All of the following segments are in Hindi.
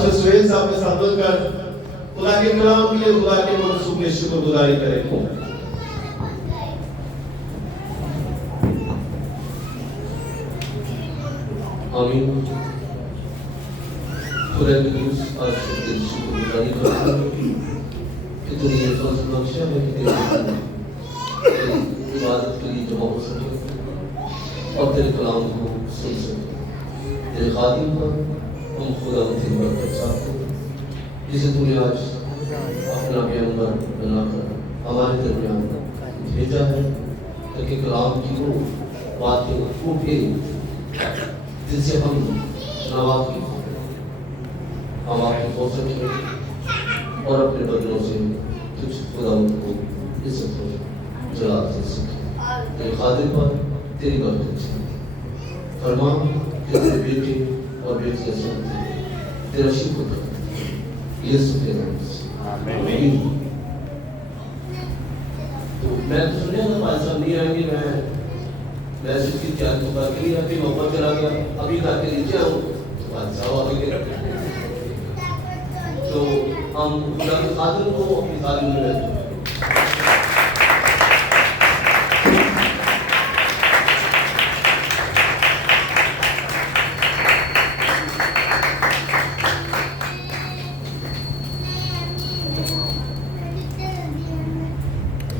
सुहेल साहब के साथ मिलकर खुदा के कलाम के लिए खुदा के मनसूब में शुक्रगुजारी करें। आमीन। खुदा के उस आज के शुक्रगुजारी करता हूं कि तूने ये फर्ज बख्शा है कि तेरी इबादत के लिए जमा हो सके और तेरे कलाम को सुन सके। तेरे खादिम पर हम खुदा तेरी बरकत चाहते हैं, जिसे तूने आज अपना पैगंबर बनाकर हमारे दरमियान भेजा है, ताकि कलाम की वो बातें वो भेज जिनसे हम नावाकिफ हम वाकिफ हो सके और अपने बदलों से तुझ खुदा को इज्जत हो जला दे सके। तेरे खादिम पर तेरी बरकत चाहिए। फरमा कि तेरे बेटे और बेटियां सुनते तेरा शुक्र करते यीशु के नाम से आमीन। तो मैं तो सुनिया था भाई साहब नहीं आएंगे, मैं इसकी तैयारी तो करके नहीं रखी, मैं ऊपर चला गया, अभी करके नीचे आऊँ तो भाई साहब आगे तो हम खुदा के खादिम को अपनी तालीम में लेते हैं।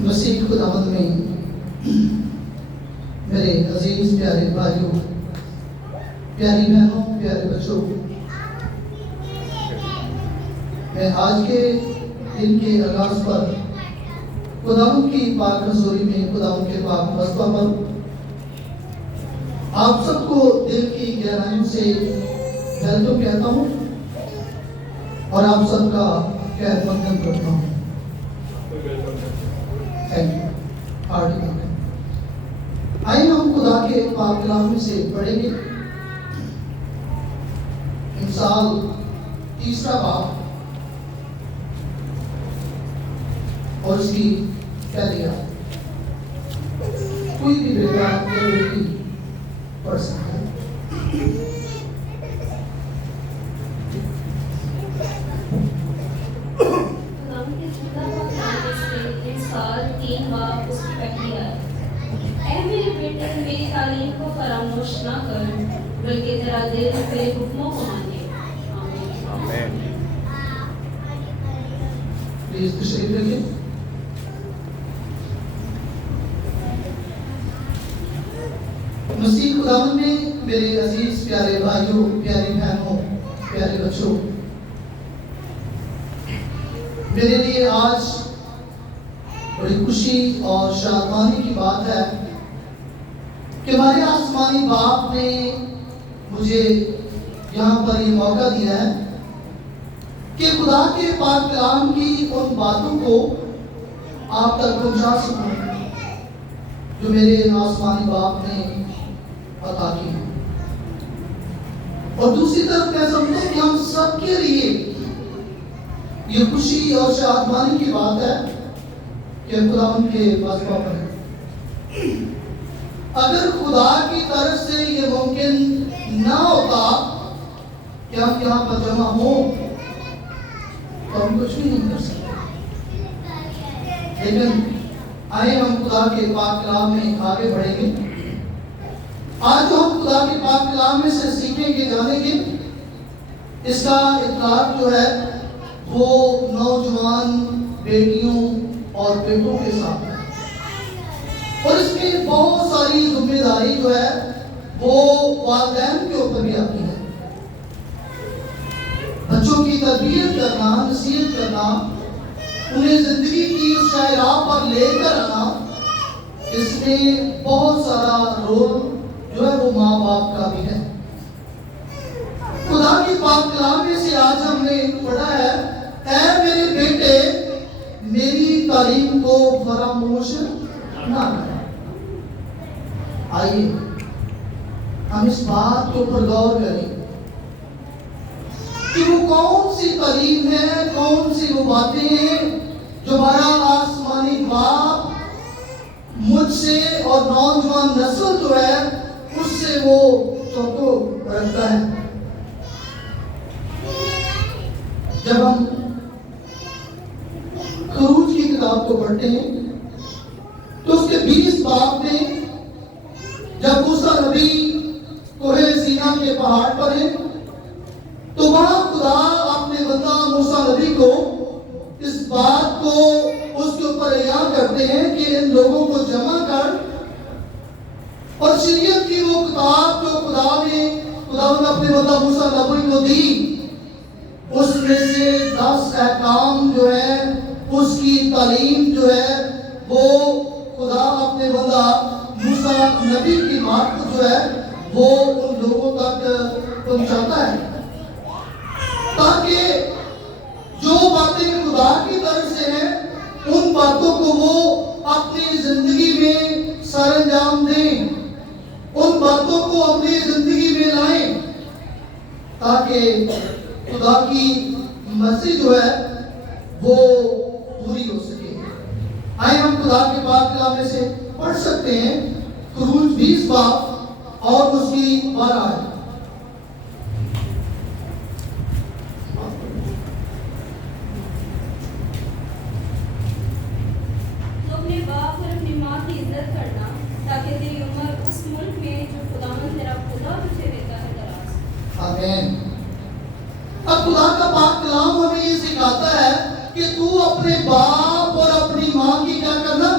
मसीह खुदावंद में मेरे अजीज प्यारे भाइयों, प्यारी बहनों, प्यारे बच्चों, मैं आज के दिन के आगाज पर खुदावंद की पाक हजूरी में, खुदावंद के पाक मस्तबा पर आप सबको दिल की गहराइयों से वेलकम कहता हूँ और आप सबका खैर मकदम करता हूँ। Thank you. आइए हम खुदा के पाक कलाम में से पढ़ेंगे इंसाल 3 बाब और उसकी पहली आयत। कोई भी बेटा या बेटी पढ़ सकता है। मेरी तालीम को फरामोश ना कर, बल्कि तेरा दिल मेरे हुक्मों को माने। आमीन। प्लीज तशरीफ रखिए। मसीह खुदावंद में मेरे अजीज प्यारे भाइयों, प्यारी बहनों, प्यारे बच्चों, मेरे लिए आज बड़ी खुशी और शादमानी की बात है कि हमारे आसमानी बाप ने मुझे यहाँ पर ये मौका दिया है कि खुदा के पाक कलाम की उन बातों को आप तक पहुँचा सकूँ जो मेरे आसमानी बाप ने अता की है। और दूसरी तरफ मैं समझता हूँ कि हम सबके लिए ये खुशी और शादमानी की बात है कि खुदा उनके मज़बा पर है। अगर खुदा की तरफ से ये मुमकिन ना होता कि हम यहाँ पर जमा हो तो हम कुछ भी नहीं कर सकते। लेकिन आइए हम खुदा के पाक कलाम में आगे बढ़ेंगे। आज जो हम खुदा के पाक कलाम में से सीखेंगे, जानेंगे, इसका इतलाक जो है वो नौजवान बेटियों और बेटों के साथ है और इसमें बहुत सारी जिम्मेदारी जो है वो वालिदैन के ऊपर भी आती है। बच्चों की तरबियत करना, नसीहत करना, उन्हें जिंदगी की उस शायराह पर लेकर आना, इसमें बहुत सारा रोल जो है वो माँ बाप का भी है। खुदा की पाक कलाम में से आज हमने पढ़ा है, ऐ मेरे बेटे मेरी तालीम को फरामोश ना करें। आइए हम इस बात के ऊपर गौर करें कि वो कौन सी तालीम है, कौन सी वो बातें हैं जो हमारा आसमानी बाप मुझसे और नौजवान नस्ल जो है उससे वो सबको रखता है। जब हम खरूज की किताब को पढ़ते हैं तो उसके 20 बाब में जब मूसा नबी कोहे सीना के पहाड़ पर है तो वहां खुदा अपने बंदा मूसा नबी को इस बात को उसके ऊपर इल्जाम करते हैं कि इन लोगों को जमा कर और शरीयत की वो किताब जो खुदा ने अपने बंदा मूसा नबी को दी उसमें से 10 अहकाम जो है उसकी तालीम जो है वो खुदा अपने बंदा मूसा नबी की मार्फत जो है वो उन लोगों तक पहुंचाता है ताकि जो बातें खुदा की तरफ से हैं उन बातों को वो अपनी जिंदगी में सरंजाम दें, उन बातों को अपनी जिंदगी में लाएं ताकि खुदा की मर्जी जो है वो पूरी हो सके। आए हम खुदा के पाक कलाम में से पढ़ सकते हैं खरूज 20 बाब और उसकी 12 आयत। तो अपने बाप और अपनी माँ की इज्जत करना ताकि तेरी उम्र उस मुल्क में जो खुदावंद तेरा खुदा तुझे देता है दराज। आमीन। अब खुदा का पाक कलाम हमें ये सिखाता है कि तू अपने बाप और अपनी माँ की क्या करना,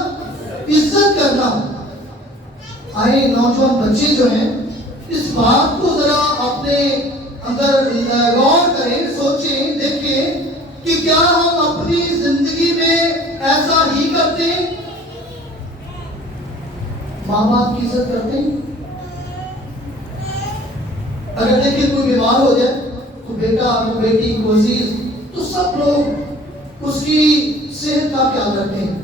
इज्जत करना। आए नौजवान बच्चे जो हैं इस बात को जरा अपने अंदर गौर करें, सोचें, देखें कि क्या हम अपनी जिंदगी में ऐसा ही करते हैं, माँ बाप की इज्जत करते हैं। अगर देखिए कोई बीमार हो जाए तो बेटा तो बेटी को अजीज तो सब लोग उसकी सेहत का ख्याल रखते हैं।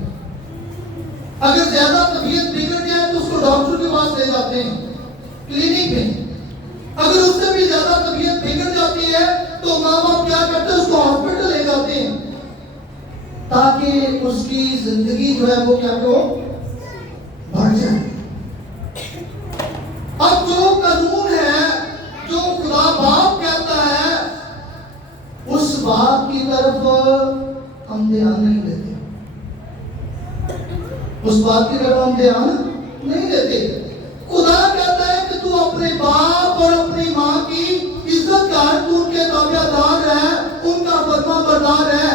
अगर ज्यादा तबीयत बिगड़ जाए तो उसको डॉक्टर के पास ले जाते हैं, क्लिनिक में। अगर उससे भी ज्यादा तबीयत बिगड़ जाती है तो माँ बाप क्या करते हैं, उसको हॉस्पिटल ले जाते हैं ताकि उसकी जिंदगी जो है वो क्या हो, बढ़ जाए। अब जो कानून है, जो खुदा बाप कहता है, उस बात की तरफ हम ध्यान नहीं देते, उस बात की तरफ हम ध्यान नहीं देते। खुदा कहता है कि तू अपने बाप और अपनी माँ की इज्जत कर, तू उनके ताबेदार रह, उनका फरमाबरदार है।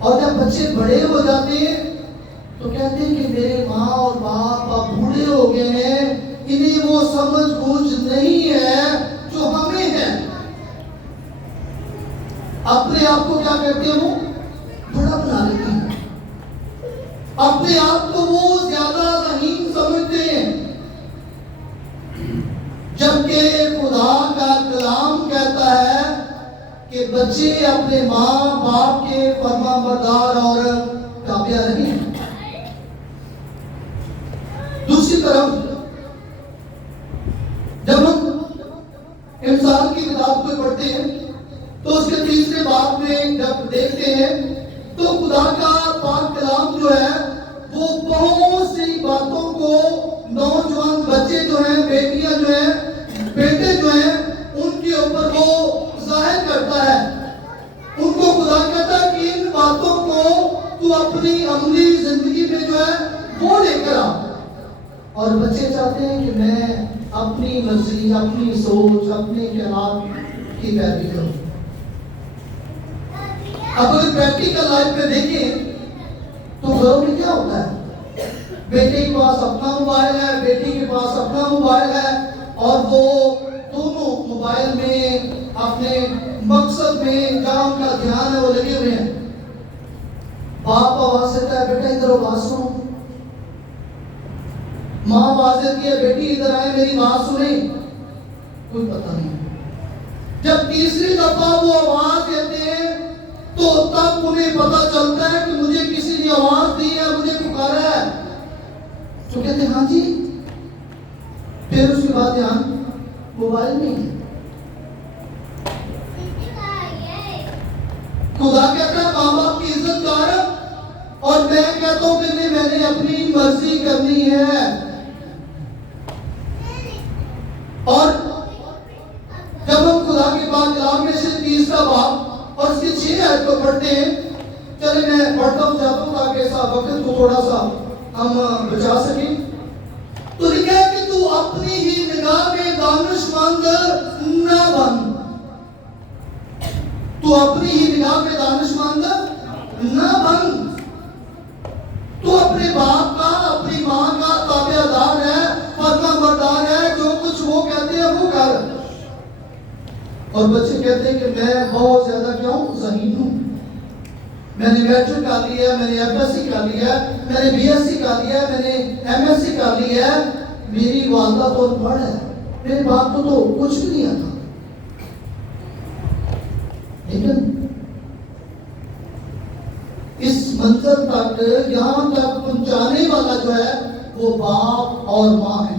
और जब बच्चे बड़े हो जाते हैं तो कहते हैं कि मेरे माँ और बाप अब बूढ़े हो गए हैं, इन्हें वो समझ बूझ नहीं है जो हमें है। अपने आप को क्या कहते हैं, वो बड़ा बना लेते हैं, अपने आप को वो ज्यादा ज़हीन समझते हैं। जबकि खुदा का कलाम कहता है कि बच्चे अपने माँ बाप के फरमाबरदार और ताबिया नहीं। दूसरी तरफ जब हम इंसान की किताब को पढ़ते हैं तो उसके तीसरे बाब में जब देखते हैं तो खुदा का पाक कलाम जो है वो बहुत सी बातों को नौजवान बच्चे जो हैं, बेटियां जो हैं, बेटे जो हैं, उनके ऊपर वो जाहिर करता है। उनको खुदा कहता है कि इन बातों को तू अपनी अमली जिंदगी में जो है वो लेकर आ। और बच्चे चाहते हैं कि मैं अपनी मर्जी, अपनी सोच, अपने ख्यालात की पैरवी करूं। अब अगर प्रैक्टिकल लाइफ में देखें तो घरों में क्या होता है, बेटे के पास अपना मोबाइल है, बेटी के पास अपना मोबाइल है और वो दोनों मोबाइल में अपने मकसद में जहां उनका ध्यान है वो लगे हुए हैं। बाप आवाज देता है, बेटा इधर आवाज सुनो। माँ आवाज देती है, बेटी इधर आए मेरी बात सुने। कोई पता नहीं। जब तीसरी दफा वो आवाज देते हैं तो तब उन्हें पता चलता है कि मुझे किसी ने आवाज दी है, मुझे पुकारा है। तो कहते हैं हाँ जी। फिर उसके बाद ध्यान मोबाइल में है। खुदा कहता है माँ बाप की इज्जत कर और मैं कहता हूं कि मैंने अपनी मर्जी करनी है। और जब हम खुदा के पाक कलाम में से तीसरा बाब और इसके 6 आयत को पढ़ते हैं। चले मैं पढ़ता हूँ जाता हूँ ताकि ऐसा वक्त को थोड़ा सा हम बचा सकें। तो लिखा है कि तू अपनी ही निगाह में दानिशमंद न बन, तू अपनी ही निगाह में दानिशमंद न बन। तू अपने बाप का अपनी माँ का ताबेदार है, फरमाबरदार है, जो कुछ वो कहते हैं वो कर। और बच्चे कहते हैं कि मैं बहुत ज्यादा क्या हूँ, ज़हीन हूँ, मैंने मैट्रिक कर लिया, मैंने एफएससी कर लिया, मैंने बीएससी कर लिया, मैंने एमएससी कर लिया, मेरी वालदा तो अनपढ़ है, मेरे बाप को तो कुछ भी नहीं आता। लेकिन इस मंजिल तक, यहां तक पहुंचाने वाला जो है वो बाप और माँ है।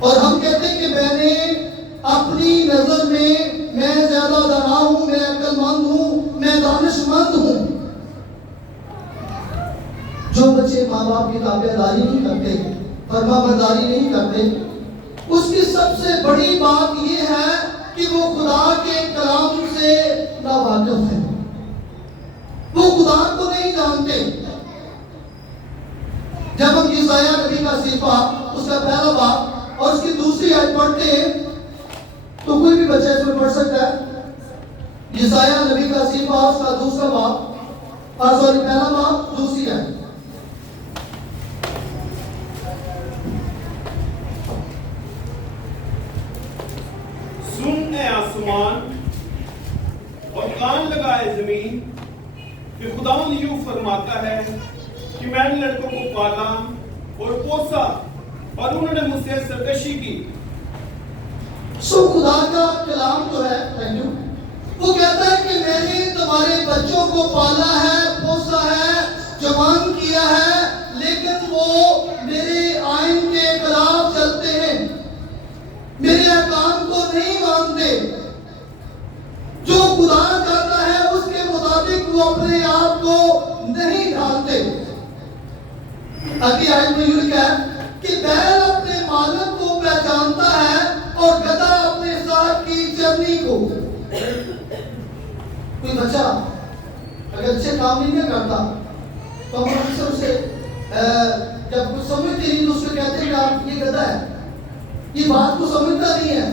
और हम कहते हैं कि मैंने अपनी नजर में मैं ज्यादा दाना हूं, मैं अक्लमंद हूं, मैं दानिशमंद हूं। जो बच्चे माँ बाप की ताबेदारी नहीं करते, फरमाबरदारी नहीं करते, उसकी सबसे बड़ी बात यह है कि वो खुदा के कलाम से नावाकिफ है, वो खुदा को नहीं जानते। जब हम यशायाह नबी का सीफा उसका पहला बाब और उसकी दूसरी आयत पढ़ते हैं, तो कोई भी बच्चा इसमें पढ़ सकता है। यशायाह नबी का सीफा उसका दूसरा बाब और सॉरी पहला बाब दूसरी आयत। सुन ए आसमान और कान लगाए जमीन कि खुदावंद यूं फरमाता है कि मैंने लड़कों को पाला और पोसा और उन्होंने मुझसे सरकशी की। सो खुदा का कलाम जो है, थैंक यू, वो कहता है कि मैंने तुम्हारे बच्चों को पाला है, पोसा है, जवान किया है, लेकिन वो मेरे आइन के खिलाफ चलते हैं, मेरे अहकाम को नहीं मानते। जो खुदा चाहता है उसके मुताबिक वो अपने आप को नहीं ढालते। अगली आयत में यूं लिखा है कि बैल अपने मालिक को पहचानता है और गधा अपने साथ की चरनी को। कोई बच्चा अगर अच्छे काम नहीं करता तो हम अक्सर उसे जब कुछ समझते नहीं तो उसको कहते हैं कि आप ये गधा है, ये बात को समझता नहीं है,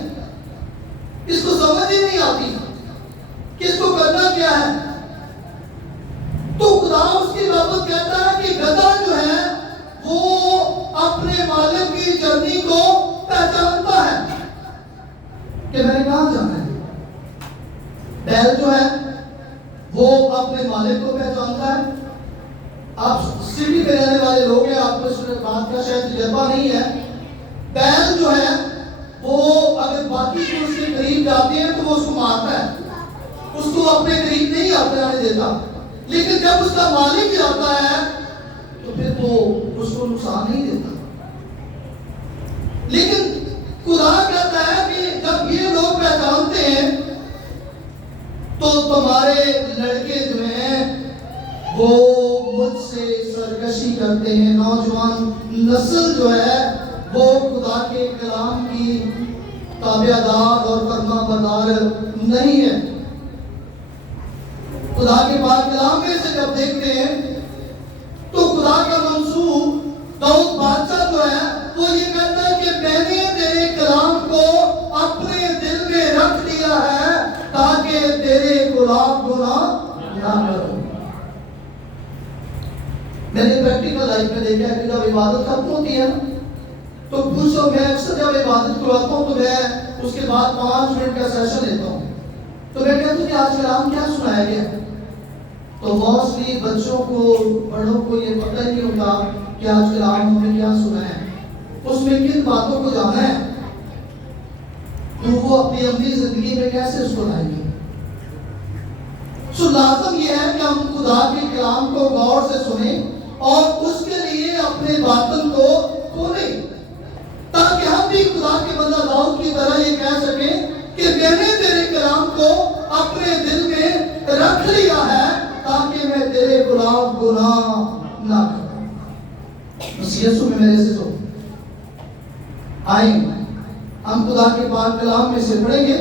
इसको समझ ही नहीं आती कि इसको करना क्या है। तो खुदा उसकी बाबत कहता है कि गधा जो है वो अपने मालिक की जर्नी को पहचानता है कि मैंने कहां जाना है। बैल जो है वो अपने मालिक को पहचानता है। आप सिटी में रहने वाले लोग हैं, आपको इस बात का शायद तजुर्बा नहीं है। बैल जो है वो अगर बाकी को उसके करीब जाते हैं तो वो उसको मारता है, उसको अपने करीब नहीं आने देता। लेकिन जब उसका मालिक जाता है तो फिर वो उसको नुकसान नहीं देता। लेकिन खुदा कहता है कि जब ये लोग पहचानते हैं तो तुम्हारे लड़के जो हैं वो मुझसे सरकशी करते हैं। नौजवान नस्ल जो है वो खुदा के कलाम की ताबेदार और फरमाबरदार नहीं है। खुदा के पाक कलाम में से जब देखते हैं तो खुदा का मंसूब दाऊद बादशाह जो है वो ये कहता है कि मैंने तेरे कलाम को अपने दिल में रख लिया है ताकि तेरे गुलाम गुनाह ना करूं। मैंने प्रैक्टिकल लाइफ में देखा है कि जब इबादत खत्म होती है तो पूछो, मैं अक्सर जब इबादत करवाता हूँ तो मैं उसके बाद 5 मिनट का सेशन लेता हूँ, तो मैं कहता हूँ कि आज कलाम क्या सुनाया गया। तो मोस्टली बच्चों को, बड़ों को ये पता ही नहीं होता कि आज कलाम हमने क्या सुना है, उसमें किन बातों को जाना है, तो वो अपनी अपनी जिंदगी में कैसे उसको लाएंगे। सो लाजम ये है कि हम खुदा के कलाम को गौर से सुने और उसके लिए अपने बातन को खोलें, ताकि हम भी खुदा के बंदा दाऊद की तरह ये कह सके कि मैंने तेरे कलाम को अपने दिल में रख लिया है ताकि मैं तेरे गुलाम गुनाह ना करूं। बस यीशु में मेरे से तो आए हम खुदा के पाक कलाम में से पढ़ेंगे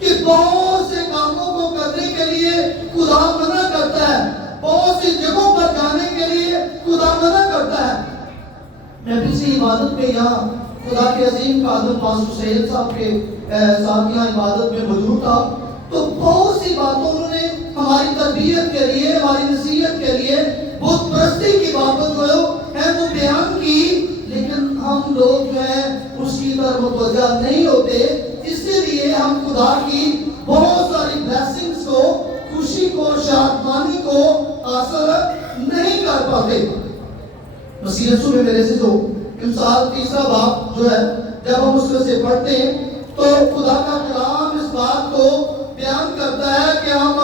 कि बहुत से कामों को करने के लिए खुदा मना करता है, बहुत सी जगहों पर जाने के लिए खुदा मना करता है। मैं पिछली इबादत में यहाँ खुदा के अजीम खादिम पास्टर सैयद साहब के साथ यहाँ इबादत में मौजूद था, तो बहुत सी बातों उन्होंने हमारी तरबियत के लिए, हमारी नसीहत के लिए, बुत परस्ती की बाबत जो है वो बयान की, लेकिन हम लोग जो है उसकी तरफ मुतवज्जा नहीं होते। इसीलिए हम खुदा की बहुत सारी ब्लेसिंग्स को, खुशी को, शादमानी को हासिल नहीं कर पाते। मसीह यीशु में मेरे से जो इंसाल तीसरा बाब जो है, जब हम उसमें से पढ़ते हैं तो खुदा का कलाम इस बात को बयान करता है कि हम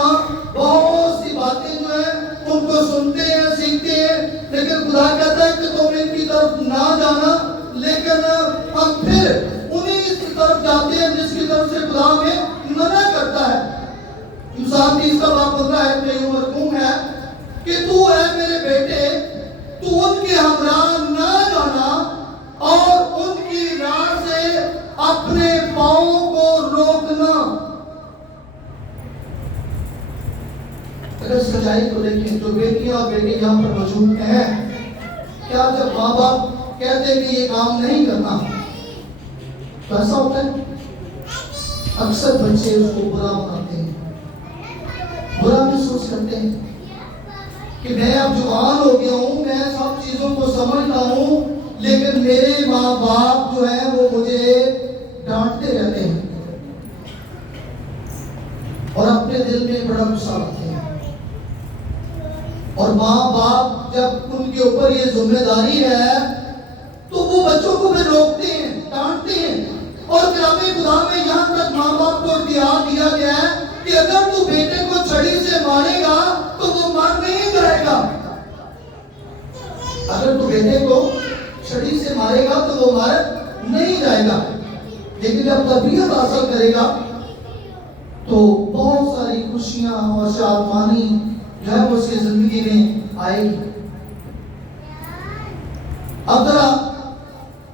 बहुत सी बातें जो है उनको सुनते हैं, सीखते हैं, लेकिन खुदा कहता है कि तुम इनकी तरफ ना जाना, लेकिन हम फिर उन्हीं की तरफ जाते हैं जिसकी तरफ से खुदा हमें मना करता है। इंसान तीसरा बाब 15 आयत में यूं मरकूम है कि तू है मेरे बेटे, तू उनके हमरा ना जाना और उनकी राह से अपने पांवों को रोकना। अगर सच्चाई को देखें, जो बेटियां और बेटे यहाँ पर मौजूद हैं, क्या जब माँ बाप कहते हैं कि ये काम नहीं करना तो ऐसा होता है? अक्सर बच्चे उसको बुरा मनाते हैं, बुरा महसूस करते हैं कि मैं अब जवान हो गया हूँ, मैं सब चीजों को समझता हूँ, लेकिन मेरे माँ बाप जो है वो मुझे डांटते रहते हैं और अपने दिल में बड़ा गुस्सा लाते हैं। और माँ बाप जब उनके ऊपर ये जिम्मेदारी है तो वो बच्चों को भी रोकते हैं, डांटते हैं। और कलामे खुदा में यहाँ तक माँ बाप को इख्तियार दिया गया है कि अगर तू बेटे को छड़ी से मारेगा तो वो मर नहीं जाएगा। अगर तू बेटे को छड़ी से मारेगा तो वो मर नहीं जाएगा, लेकिन जब तरबियत हासिल करेगा तो बहुत सारी खुशियां और शादमानी जो है वो उसकी जिंदगी में आएगी। अब जरा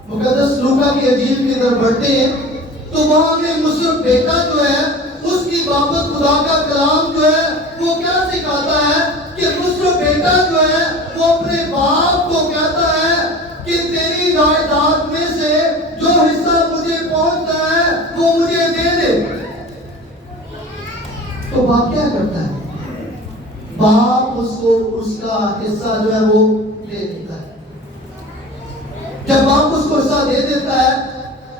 मुकद्दस लूका की इंजील की तरफ बढ़ते हैं तो वहां में मुस्लिम बेटा जो है उसकी बाबत खुदा का कलाम जो है वो क्या सिखाता है कि मुस्लिम बेटा जो है वो अपने बाप को कहता है कि तेरी जायदाद में से जो हिस्सा मुझे पहुंचता है वो मुझे दे दे। तो बाप क्या करता है? बाप उसको उसका हिस्सा जो है वो दे देता है। जब बाप उसको हिस्सा दे देता है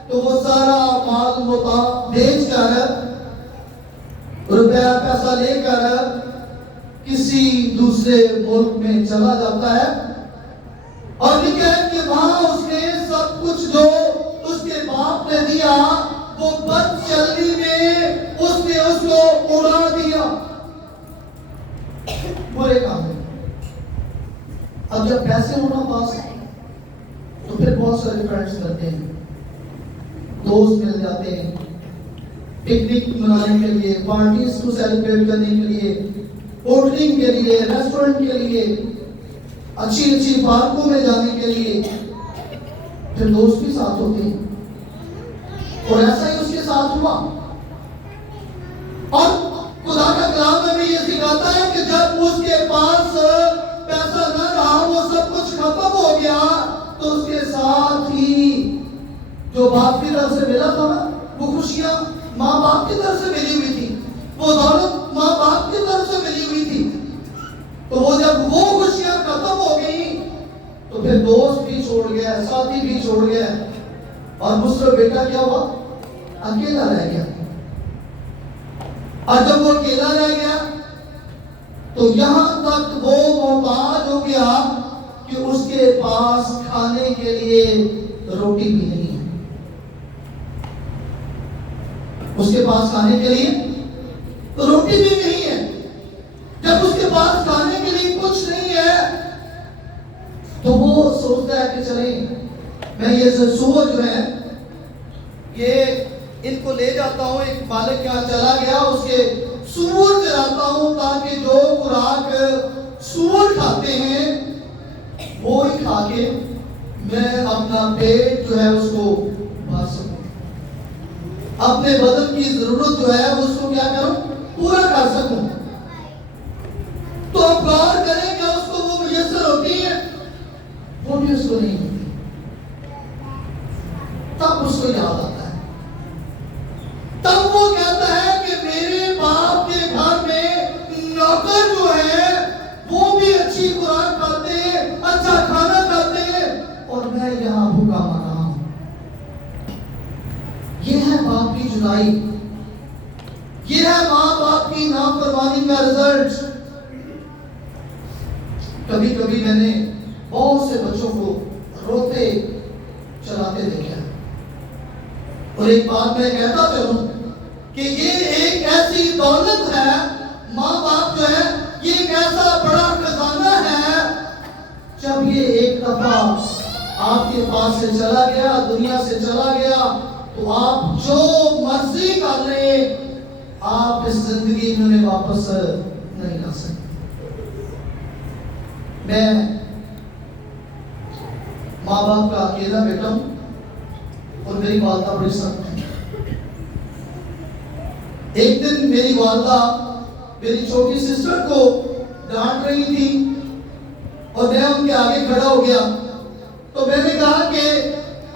तो वो सारा माल मोता बेचकर, रुपया पैसा लेकर किसी दूसरे मुल्क में चला जाता है और लिखा है कि वहां उसने सब कुछ जो उसके बाप ने दिया वो बदचलनी में उसने उसको उड़ा दिया। बुरे काम है। अब जब पैसे होना पास तो फिर बहुत सारे फ्रेंड्स करते हैं, दोस्त मिल जाते हैं, पिकनिक मनाने के लिए, पार्टीज को सेलिब्रेट करने के लिए, होटलिंग के लिए, रेस्टोरेंट के लिए, अच्छी अच्छी पार्कों में जाने के लिए, फिर दोस्त भी साथ होते हैं। और ऐसा ही उसके साथ हुआ। और खुदा का कलाम में भी ये सिखाता है कि जब उसके पास पैसा न रहा, वो सब कुछ खत्म हो गया, तो उसके साथ ही जो बाप की तरफ से मिला था ना, वो खुशियां माँ बाप की तरफ से मिली हुई थी, वो दौलत माँ बाप की तरफ से मिली हुई थी। तो वो जब वो खुशियां खत्म हो गई तो फिर दोस्त भी छोड़ गया, साथी भी छोड़ गया और मुस्लिम बेटा क्या हुआ? अकेला रह गया। और जब वो अकेला रह गया तो यहां तक वो मोहताज हो गया कि उसके पास खाने के लिए रोटी भी नहीं है। उसके पास खाने के लिए रोटी भी नहीं है। जब उसके पास खाने के लिए कुछ नहीं है तो वो सोचता है कि चले मैं ये सूअर जो है ये इनको ले जाता हूँ, एक मालिक के यहाँ चला गया, उसके सूअर चराता हूँ ताकि जो खुराक सूअर खाते हैं वो ही खा के मैं अपना पेट जो है उसको भर सकूं, अपने बदन की जरूरत जो है उसको क्या करूं? पूरा कर सकूं। तो अब गौर करें कि उसको वो मुयस्सर होती है, वो भी उसको नहीं होती। तब उसको याद आता है, तब वो कहता है कि मेरे बाप के घर में नौकर जो है वो भी अच्छी खुराक खाते हैं, अच्छा खाना खाते हैं, और मैं यहाँ भूखा मर रहा हूं। ये है बाप की जुदाई, ये है माँ बाप की नाफरमानी का रिजल्ट। कभी कभी मैंने बहुत से बच्चों को रोते चलाते देखा है, और एक बात मैं कहता चलूं कि ये एक ऐसी दौलत है, माँ बाप जो है ये एक ऐसा बड़ा खजाना है। जब ये एक दफा आपके पास से चला गया, दुनिया से चला गया, तो आप जो मर्जी कर ले, आप इस जिंदगी में उन्हें वापस नहीं ला सकते। मैं माँ बाप का अकेला बेटा हूं और मेरी वालदा बड़ी सख्त है। एक दिन मेरी वालदा मेरी छोटी सिस्टर को डांट रही थी और मैं उनके आगे खड़ा हो गया, तो मैंने कहा कि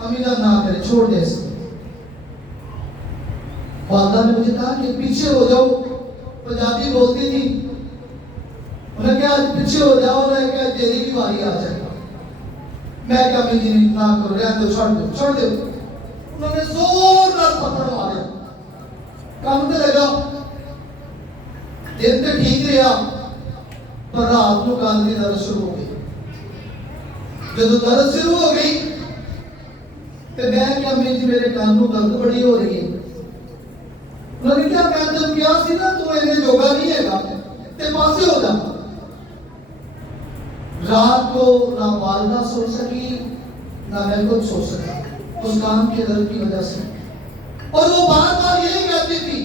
अमीना ना करे, छोड़ दे इसको। वालदा ने मुझे कहा कि पीछे हो जाओ, पंजाबी बोलती थी, उन्हें क्या पीछे हो जाओ, उन्हें क्या तेरी भी बारी आ जाएगा। मैं क्या मेरी ना करो, रहने दो, छोड़ दो। उन्होंने जोरदार थप्पड़ मारे, काम तो लगा। दिन तो ठीक रहा, पर रात को कान की दर्द शुरू हो गई। जब दर्द शुरू हो गई तो मैं क्या मेरे कान को दर्द बड़ी हो रही है। उन्होंने क्या मैं जब किया सी ना, तू इन्हें जोगा नहीं हैगा ते पासे हो जा। रात को ना वालदा सो सकी, ना मैं खुद सो सका उस काम के दर्द की वजह से। और वो बार बार यही कहती थी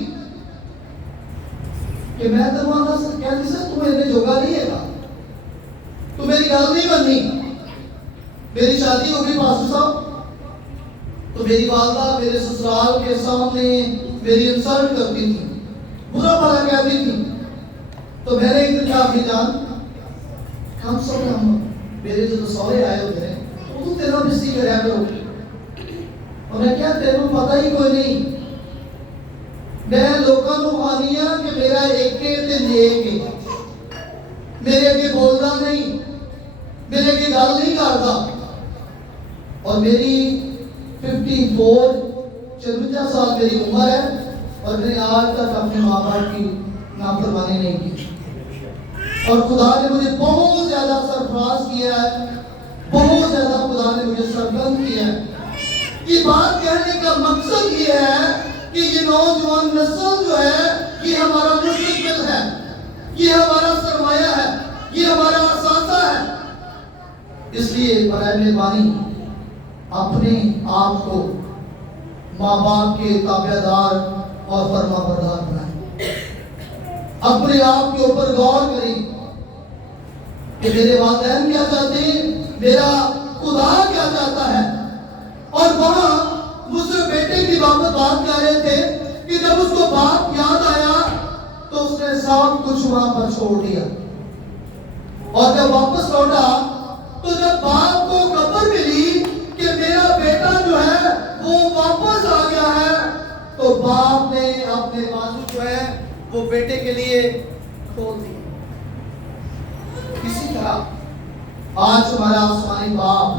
कि मैं दरवाजा से कहती से तू इन्हें जोगा नहीं हैगा, तू मेरी गल नहीं बननी। मेरी शादी हो गई पास्टर साहब, तो मेरी वालदा मेरे ससुराल के सामने मेरी इंसल्ट करती थी, बुरा भला कहती थी। तो मैंने एक दिन कहा कि जान कम से कम मेरे जो सौरे आए होते हैं तो तेरा बिस्ती कराया करो। उन्हें क्या तेरे पता ही कोई नहीं, मैं लोगों को मानिया कि मेरा एक ते नेक, मेरे अगे बोलता नहीं, मेरे अगे गल नहीं करता। और मेरी 54 साल मेरी उम्र है और मैंने आज तक अपने माँ बाप की नाफरमानी नहीं की। और खुदा ने मुझे बहुत ज्यादा सरफराज किया है, बहुत ज्यादा खुदा ने मुझे सरबलंद किया है। ये बात कहने का मकसद ये है कि ये नौजवान नस्ल जो है ये हमारा मुस्तकबिल है, ये हमारा सरमाया है, ये हमारा असासा है। इसलिए बराए मेहरबानी अपने आप को माँ बाप के ताबेदार और फरमाबरदार बनाएं। अपने आप के ऊपर गौर करें कि मेरे वालिदैन क्या चाहते हैं, मेरा खुदा क्या चाहता है। और वहां मुझसे बेटे की बात कर रहे थे कि जब उसको बाप याद आया तो उसने सब कुछ वहां पर छोड़ दिया। और जब वापस लौटा तो जब बाप को खबर मिली कि मेरा बेटा जो है वो वापस आ गया है, तो बाप ने अपने बाजू जो है वो बेटे के लिए खोल दिया। इसी तरह आज हमारा आसमानी बाप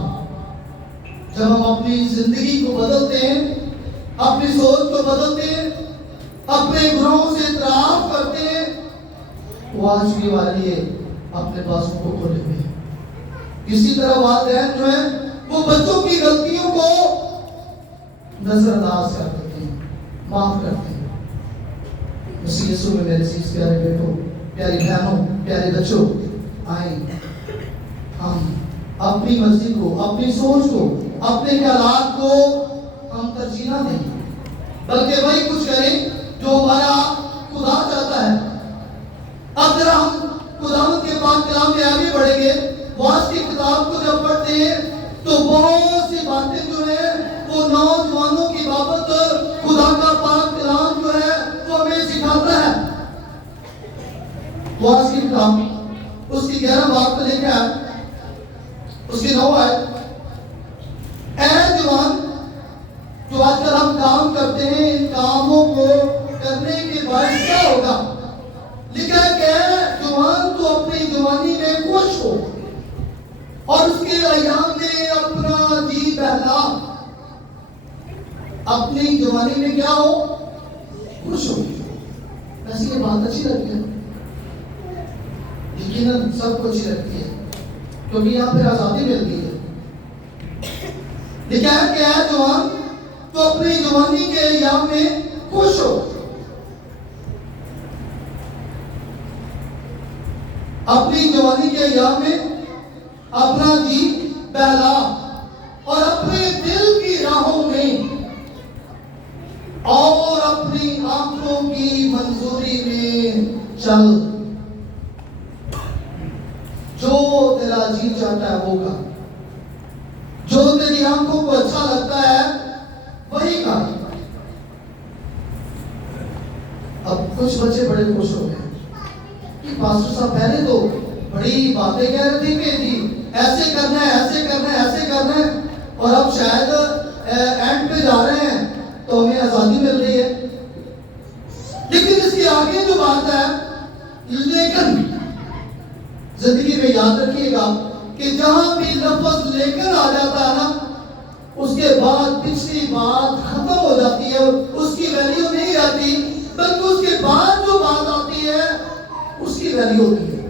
जब हम अपनी जिंदगी को बदलते हैं, अपनी सोच को बदलते हैं, अपने गुनाहों से इतराफ करते हैं, वो आज के वाले अपने बाजू को खोले हुए हैं। इसी तरह वालिदैन जो है वो बच्चों की गलतियों को नजरअंदाज कर देते हैं, माफ करते हैं। मसीह यीशु में मेरे सीस प्यारे बेटों, प्यारी बहनों, प्यारे बच्चों, आए हम अपनी मर्जी को, अपनी सोच को, अपने ख्यालात को हम तरजीह ना दें, बल्कि वही कुछ करें जो हमारा खुदा चाहता है। अब जरा हम खुदावंद के पाक कलाम में आगे बढ़ेंगे। वास की किताब को जब पढ़ते हैं तो बहुत सी बातें जो है वो नौजवानों की बाबत खुदा का पाक कलाम जो है वो हमें सिखाता है। वाज की किताब उसकी 11 बाब को लेकर आए, उसकी 9 आए। ऐ जवान, जो आजकल हम काम करते हैं, इन कामों को करने के बाद क्या होगा? लिखा है कि जवान तो अपनी जवानी में खुश हो और उसके अय्याम में अपना जी बहला। अपनी जवानी में क्या हो? खुश हो। वैसे ये बात अच्छी लगती है, लेकिन सबको अच्छी लगती है क्योंकि यहाँ पे आजादी मिलती है। लिखा है कि है जवान तो अपनी जवानी के अय्याम में खुश हो, अपनी जवानी के अय्याम में अपना जी बहला और अपने दिल की राहों में और अपनी आंखों की मंजूरी में चल। जो तेरा जी चाहता है वो कर, जो तेरी आंखों को अच्छा लगता है वही कर। अब कुछ बच्चे बड़े खुश हो गए कि पास्टर साहब पहले तो बड़ी बातें कह रहे थे कि जी ऐसे करना है, ऐसे करना है, ऐसे करना है, और अब शायद एंड पे जा रहे हैं तो हमें आजादी मिल रही है। लेकिन इसके आगे जो बात है, लेकिन जिंदगी में याद रखिएगा कि जहां भी लफ्ज लेकिन आ जाता है ना, उसके बाद पिछली बात खत्म हो जाती है, उसकी वैल्यू नहीं रहती, बल्कि उसके बाद जो बात आती है उसकी वैल्यू होती है।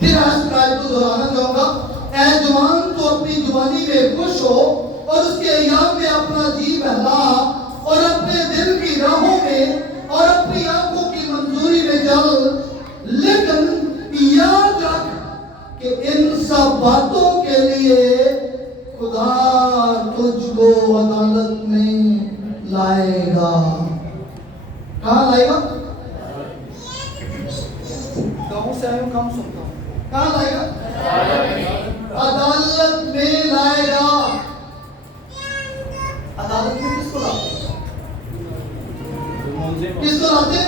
फिर आज आयत को दोहराना चाहूंगा। ऐ जवान तो अपनी जवानी में खुश हो और उसके अय्याम में अपना जी बहला और अपने दिल की राहों में और अपनी आंखों की मंजूरी में चल। लेकिन याद रख कि इन सब बातों के लिए खुदा तुझको अदालत में लाएगा। कहाँ लाएगा? गाँव से आया हूँ, कम सुनता हूँ। कहाँ लाएगा? अदालत में लाएगा। अदालत में किसको लाते? किसको लाते?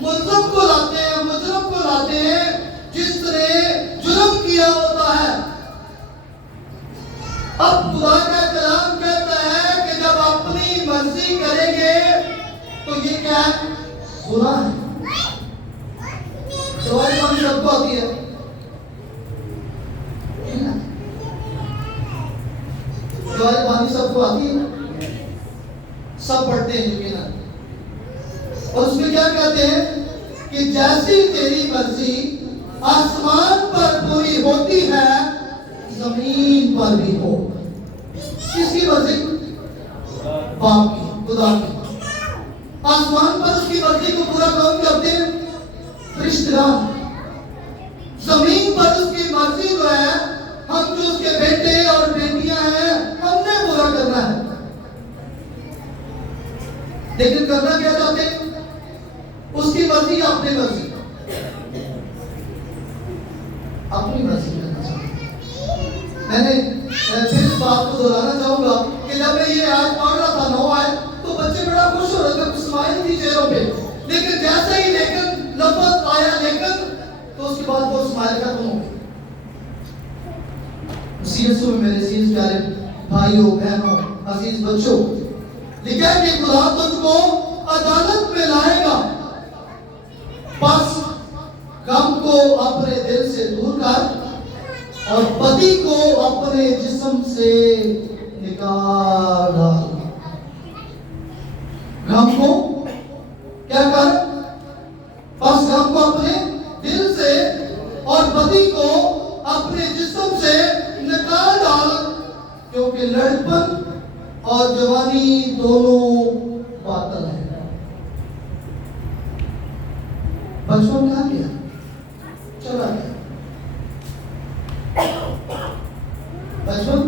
मुल्ज़िम को लाते हैं, मुजरिम को लाते हैं जिसने जुर्म किया होता है। अब खुदा का कलाम कहता है कि जब अपनी मर्जी करेंगे तो ये क्या है? गुनाह है। दवाई पानी सबको आती है, दवाई पानी सबको आती है, सब पढ़ते हैं यकीनन। और उसमें क्या कहते हैं कि जैसी तेरी मर्जी आसमान पर पूरी होती है जमीन पर भी हो। किसकी मर्जी? बाप की, खुदा की। आसमान पर उसकी मर्जी को पूरा कौन करते हैं? रिश्तेदार। जमीन पर उसकी मर्जी जो है, हम जो उसके बेटे और बेटियां हैं, हमने पूरा करना है। लेकिन करना क्या चाहते हैं? उसकी मर्जी या अपनी मर्जी? अपनी मर्जी करना चाहते। मैंने फिर इस बात को दोहराना चाहूंगा कि जब मैं ये आज पढ़ रहा था 9 आयत, तो बच्चे बड़ा खुश हो रहे थे, स्माइल थी चेहरों पे। लेकिन जैसे ही लेकिन लफ्ज आया लेकिन, तो उसके बाद वो स्माइल खत्म हो गई। सीएसओ में मेरे सीएस प्यारे भाइयों बहनों अजीज बच्चों, लिखा है कि खुदा तुझको अदालत में लाएगा। बस गम को अपने दिल से दूर कर और बदी को अपने जिस्म से निकाल डाल। गम को क्या कर? बस गम को अपने दिल से और बदी को अपने जिस्म से निकाल डाल, क्योंकि लड़पन और जवानी दोनों बातल है। बचपन कहाँ गया? चला गया। बचपन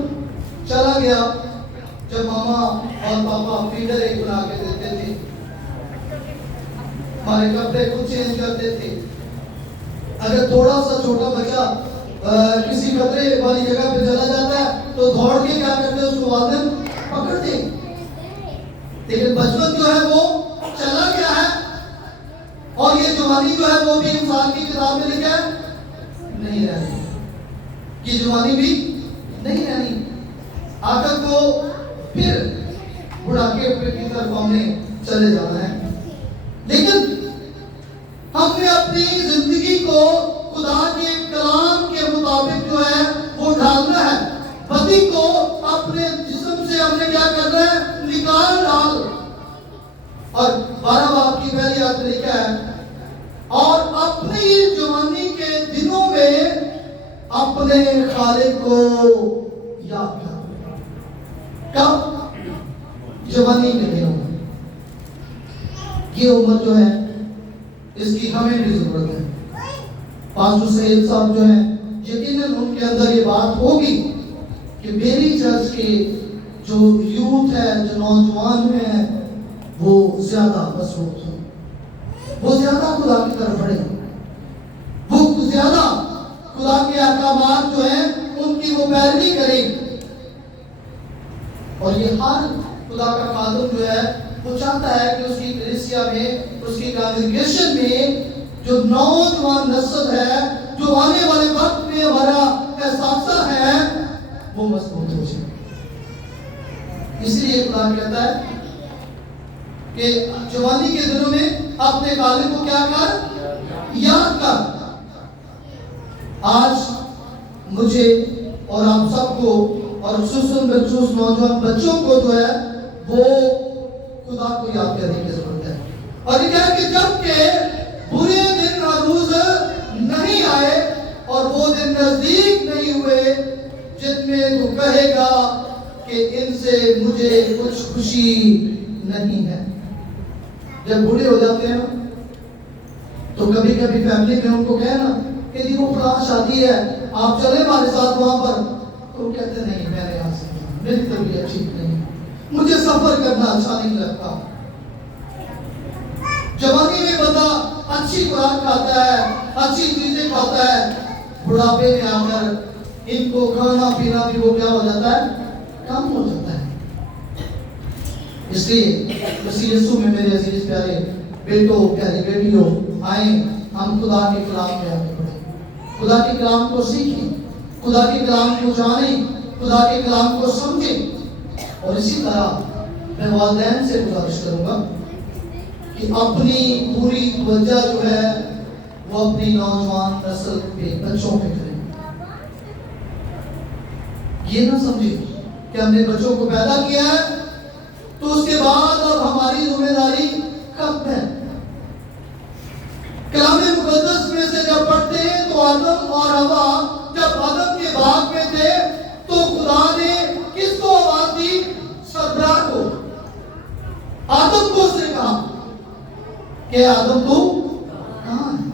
चला गया जब मामा और पापा फीडर एक बना के देते थे, हमारे कपड़े खुद चेंज करते थे। अगर थोड़ा सा छोटा बच्चा किसी खतरे वाली जगह पे चला जाता है तो दौड़ के क्या करते हैं? उसको वादन पकड़ते। लेकिन बचपन जो है वो चला गया है और ये जो जवानी जो है वो भी इंसान की किताब में लिखा है नहीं रहनी, ये जवानी भी नहीं रहनी। आकर को फिर बुढ़ापे की तरफ हमने चले जाना है। लेकिन हमने अपनी जिंदगी को खुदा के कलाम के मुताबिक जो है वो ढालना है। पति को अपने जिस्म से हमने क्या करना है, निकाल डाल। और 12 बाब की पहली आयत लिखा है, और अपनी जवानी के दिनों में अपने खालिक को याद कर। कब? जवानी के दिनों में। ये उम्र जो है इसकी हमें भी जरूरत है। पास्टर सैयद साहब जो है, यकीनन उनके अंदर ये बात होगी कि मेरी चर्च के जो यूथ है, जो नौजवान हैं, वो ज्यादा मसरूफ हो, वो ज्यादा खुदा की तरफ बढ़े, वो ज्यादा खुदा के अहकामात जो है उनकी वो पैरवी करें। और ये हर खुदा का खादम जो है वो चाहता है कि उसकी कलीसिया में, उसकी कांग्रेगेशन में जो नौजवान नस्ल है, जो आने वाले वक्त में हमारा एहसास है, वो मजबूत हो जाए। इसलिए खुदा कहता है कि जवानी के दिनों में अपने खालिक को क्या कर, याद कर। आज मुझे और आप सबको और खुसूस नौजवान बच्चों को जो है वो खुदा को याद करने की जरूरत है। और ये क्या कि जब के बुरे दिन अरूज नहीं आए और वो दिन नजदीक नहीं हुए जिनमें तू कहेगा कि इनसे मुझे कुछ खुशी नहीं है। जब बूढ़े हो जाते हैं तो कभी कभी फैमिली में उनको कहे ना कि जी वो फलां शादी है, आप चले हमारे साथ वहां पर, तो वो कहते नहीं मैं नहीं आ सकता, मेरी तबीयत ठीक नहीं, मुझे सफर करना अच्छा नहीं लगता। जवानी में बंदा अच्छी खुराक खाता है, अच्छी चीजें खाता है, बुढ़ापे में आकर इनको खाना पीना भी वो क्या हो जाता है, कम हो जाता है। इसलिए मसीह यीशु में मेरे अजीज प्यारे बेटों, प्यारी बेटियों, आए हम खुदा के कलाम में आगे बढ़े, खुदा के कलाम को सीखें, खुदा के कलाम को जानें, खुदा के कलाम को समझें। और इसी तरह मैं वालिदैन से गुजारिश करूंगा कि अपनी पूरी तवज्जो जो है वो अपनी नौजवान नस्ल के बच्चों पे करें। ये ना समझे कि हमने बच्चों को पैदा किया है तो उसके बाद अब हमारी जिम्मेदारी कब है। कलाम मुकद्दस में से जब पढ़ते हैं तो आदम और हवा जब आदम के बाग में थे तो खुदा ने किसको आवाज दी, सरबराह को। आदम को उसने कहा कि आदम तू कहां है।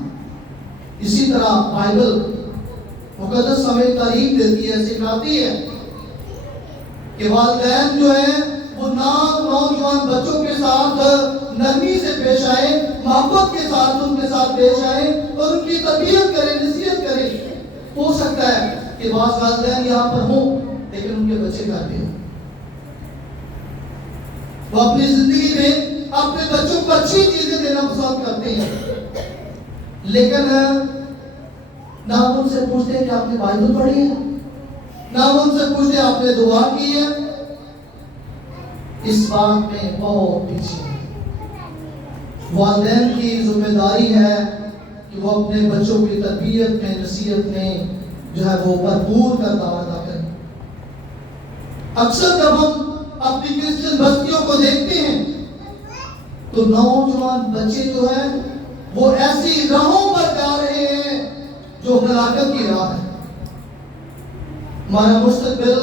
इसी तरह बाइबल मुकद्दस हमें तारीफ देती है, सिखाती है कि वालिदैन जो है वो नौजवान बच्चों के साथ नरमी से पेश आए, मोहब्बत के साथ उनके साथ पेश आए और उनकी तरबियत करें, नसीहत करें। हो सकता है कि बाज़ वालिदैन यहाँ पर हों लेकिन उनके बच्चे घर पे हों, वो अपनी जिंदगी में अपने बच्चों को अच्छी चीजें देना पसंद करते हैं, लेकिन ना उनसे पूछते कि आपने बाइबल पढ़ी है, ना उनसे पूछते आपने दुआ की है। इस बात में बहुत पीछे है। वालिदैन की जिम्मेदारी है कि वो अपने बच्चों की तरबियत में, नसीहत में जो है वो भरपूर किरदार अदा करें। अक्सर जब हम अपनी क्रिश्चियन बस्तियों को देखते हैं तो नौजवान बच्चे जो हैं वो ऐसी राहों पर जा रहे हैं जो हलाकत की राह है। हमारा मुस्तकबिल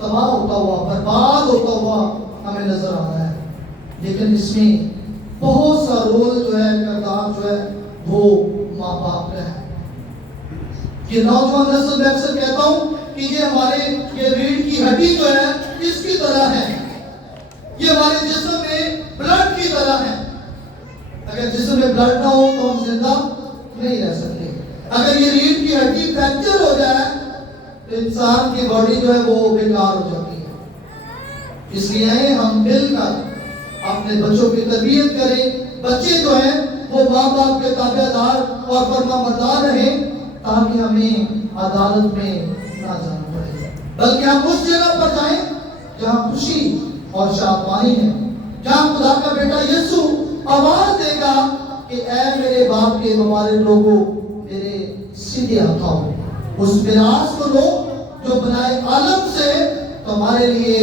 तबाह होता हुआ, बर्बाद होता हुआ हमें नजर आ रहा है, लेकिन इसमें बहुत सा रोल जो है, किरदार जो है वो माँ बाप का है। ये नौजवान नस्ल में अक्सर कहता हूँ कि ये हमारे ये रीढ़ की हड्डी जो है इसकी तरह है, ये हमारे जिस्म में ब्लड की तरह है। अगर जिस्म में ब्लड ना हो तो हम जिंदा नहीं रह सकते। अगर ये रीढ़ की हड्डी फ्रैक्चर हो जाए तो इंसान की बॉडी जो है वो बेकार हो जाती है। इसलिए हम मिलकर अपने बच्चों की तरबियत करें। बच्चे जो हैं वो माँ बाप के ताबेदार और फरमाबरदार रहे, ताकि हमें अदालत में ना जाना पड़े, बल्कि हम उस जगह पर जाएं जहाँ खुशी और शाबानी है, जहाँ खुदा का बेटा यीशु आवाज देगा कि ऐ मेरे बाप के मुबारक लोगों, मेरे सीधे हथाओं, उस मिरास को लो जो बनाए आलम से तुम्हारे लिए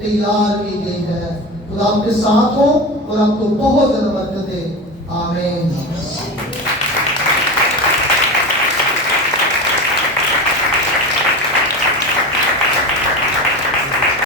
तैयार की गई है। खुदा आपके साथ हो और आपको बहुत ज्यादा बरकत दे। आमीन।